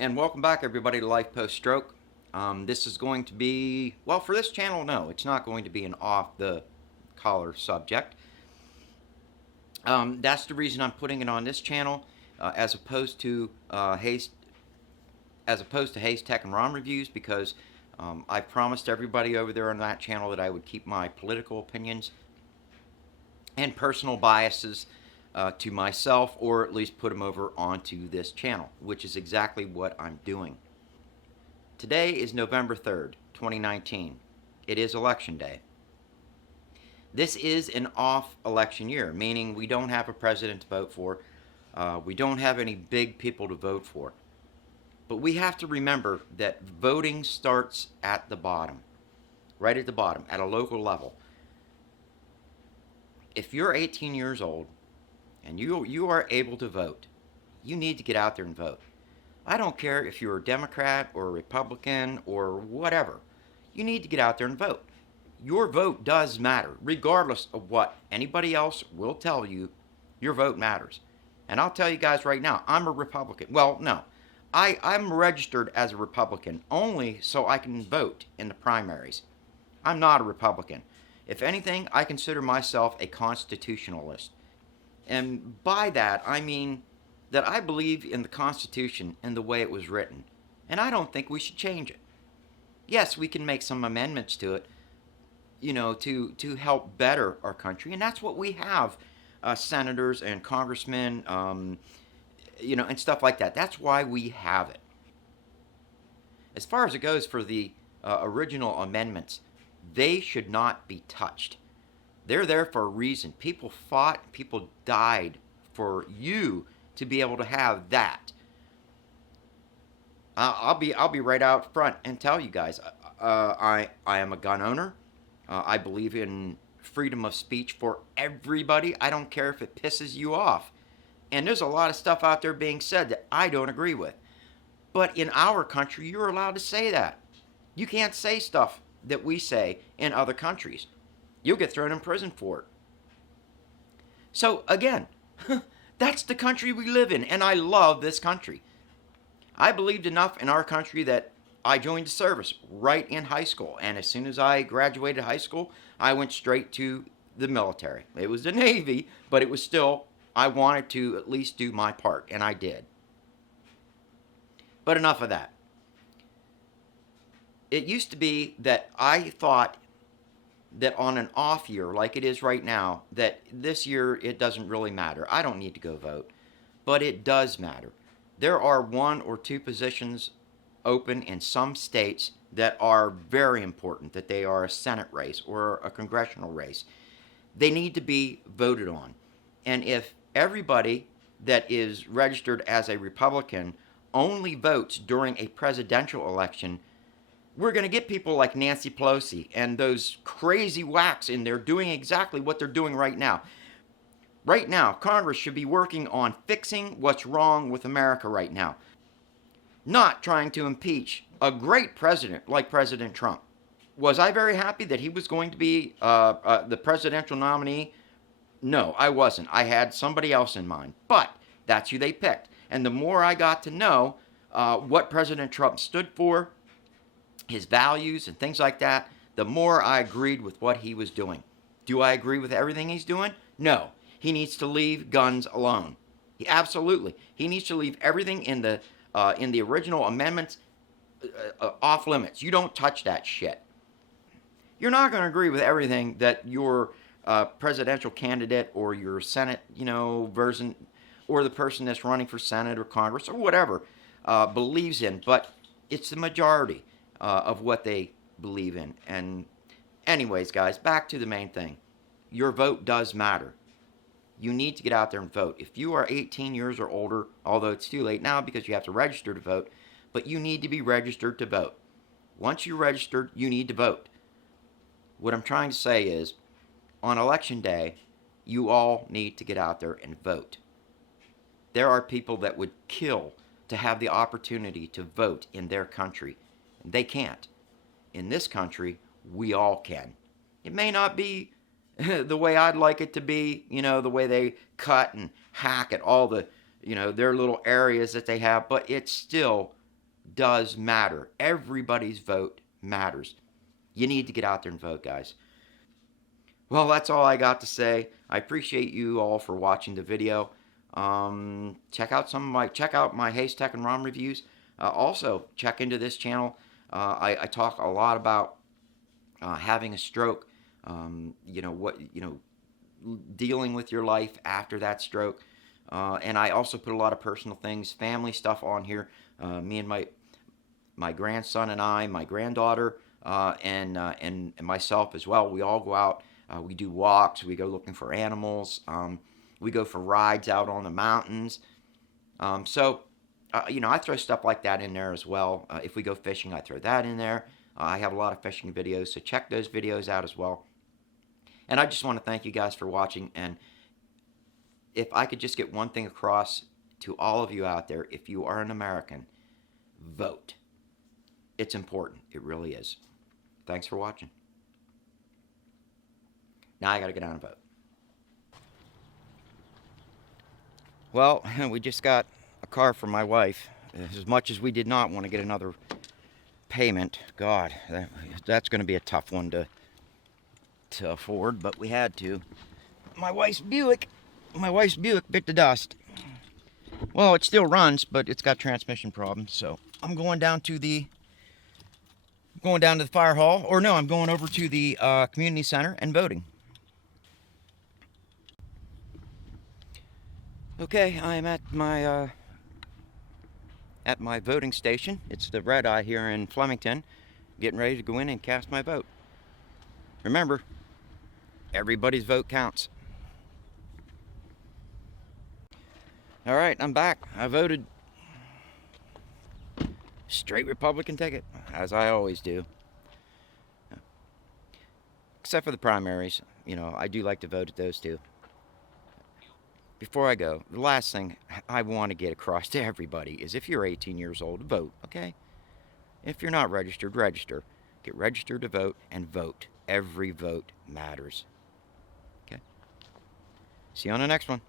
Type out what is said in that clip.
And welcome back, everybody, to Life Post Stroke. This is going to be, well, for this channel, no, it's not going to be an off-the-collar subject. That's the reason I'm putting it on this channel, as opposed to Hayes Tech and Rom Reviews, because I promised everybody over there on that channel that I would keep my political opinions and personal biases to myself, or at least put them over onto this channel, which is exactly what I'm doing. Today is November 3rd, 2019. It is election day. This is an off-election year, meaning we don't have a president to vote for. We don't have any big people to vote for. But we have to remember that voting starts at the bottom, right at the bottom, at a local level. If you're 18 years old and you are able to vote, you need to get out there and vote. I don't care if you're a Democrat or a Republican or whatever. You need to get out there and vote. Your vote does matter, regardless of what anybody else will tell you. Your vote matters. And I'll tell you guys right now, I'm a Republican. Well, no. I'm registered as a Republican only so I can vote in the primaries. I'm not a Republican. If anything, I consider myself a constitutionalist. And by that, I mean that I believe in the Constitution and the way it was written. And I don't think we should change it. Yes, we can make some amendments to it, to help better our country. And that's what we have, senators and congressmen, and stuff like that. That's why we have it. As far as it goes for the original amendments, they should not be touched. They're there for a reason. People fought, people died for you to be able to have that. I'll be right out front and tell you guys, I am a gun owner. I believe in freedom of speech for everybody. I don't care if it pisses you off. And there's a lot of stuff out there being said that I don't agree with. But in our country, you're allowed to say that. You can't say stuff that we say in other countries. You'll get thrown in prison for it. So again, that's the country we live in, and I love this country. I believed enough in our country that I joined the service right in high school, and as soon as I graduated high school, I went straight to the military. It was the Navy, but it was still, I wanted to at least do my part, and I did. But enough of that. It used to be that I thought that on an off year, like it is right now, that this year it doesn't really matter. I don't need to go vote. But it does matter. There are 1 or 2 positions open in some states that are very important, that they are a Senate race or a congressional race. They need to be voted on. And if everybody that is registered as a Republican only votes during a presidential election, we're going to get people like Nancy Pelosi and those crazy whacks in there doing exactly what they're doing right now. Right now, Congress should be working on fixing what's wrong with America right now. Not trying to impeach a great president like President Trump. Was I very happy that he was going to be the presidential nominee? No, I wasn't. I had somebody else in mind. But that's who they picked. And the more I got to know what President Trump stood for, his values and things like that, the more I agreed with what he was doing. Do I agree with everything he's doing? No. He needs to leave guns alone. Absolutely. He needs to leave everything in the original amendments off limits. You don't touch that shit. You're not going to agree with everything that your presidential candidate or your Senate, version, or the person that's running for Senate or Congress or whatever believes in, but it's the majority of what they believe in. And anyways, guys, back to the main thing. Your vote does matter. You need to get out there and vote. If you are 18 years or older, although it's too late now because you have to register to vote, but you need to be registered to vote. Once you're registered, you need to vote. What I'm trying to say is, on election day, you all need to get out there and vote. There are people that would kill to have the opportunity to vote in their country. They can't. In this country, we all can. It may not be the way I'd like it to be, the way they cut and hack at all the, their little areas that they have, but it's still does matter. Everybody's vote matters. You need to get out there and vote, guys. Well, that's all I got to say. I appreciate you all for watching the video. Check out my Hayes Tech and Rom reviews. Also, check into this channel. I talk a lot about having a stroke. Dealing with your life after that stroke. And I also put a lot of personal things, family stuff on here. Me and my grandson and I, my granddaughter, and myself as well. We all go out. We do walks. We go looking for animals. We go for rides out on the mountains. I throw stuff like that in there as well. If we go fishing, I throw that in there. I have a lot of fishing videos, so check those videos out as well. And I just want to thank you guys for watching. And if I could just get one thing across to all of you out there, if you are an American, vote. It's important. It really is. Thanks for watching. Now I got to get down and vote. Well, we just got a car for my wife. As much as we did not want to get another payment, God, that's going to be a tough one to afford, but we had to. My wife's Buick bit the dust. Well, it still runs, but it's got transmission problems. So I'm going down to the fire hall, or no, I'm going over to the community center and voting. Okay, I am at my voting station. It's the Red Eye here in Flemington. Getting ready to go in and cast my vote. Remember, everybody's vote counts. All right, I'm back. I voted. Straight Republican ticket, as I always do. Except for the primaries. I do like to vote at those too. Before I go, the last thing I want to get across to everybody is if you're 18 years old, vote, okay? If you're not registered, register. Get registered to vote and vote. Every vote matters. Okay? See you on the next one.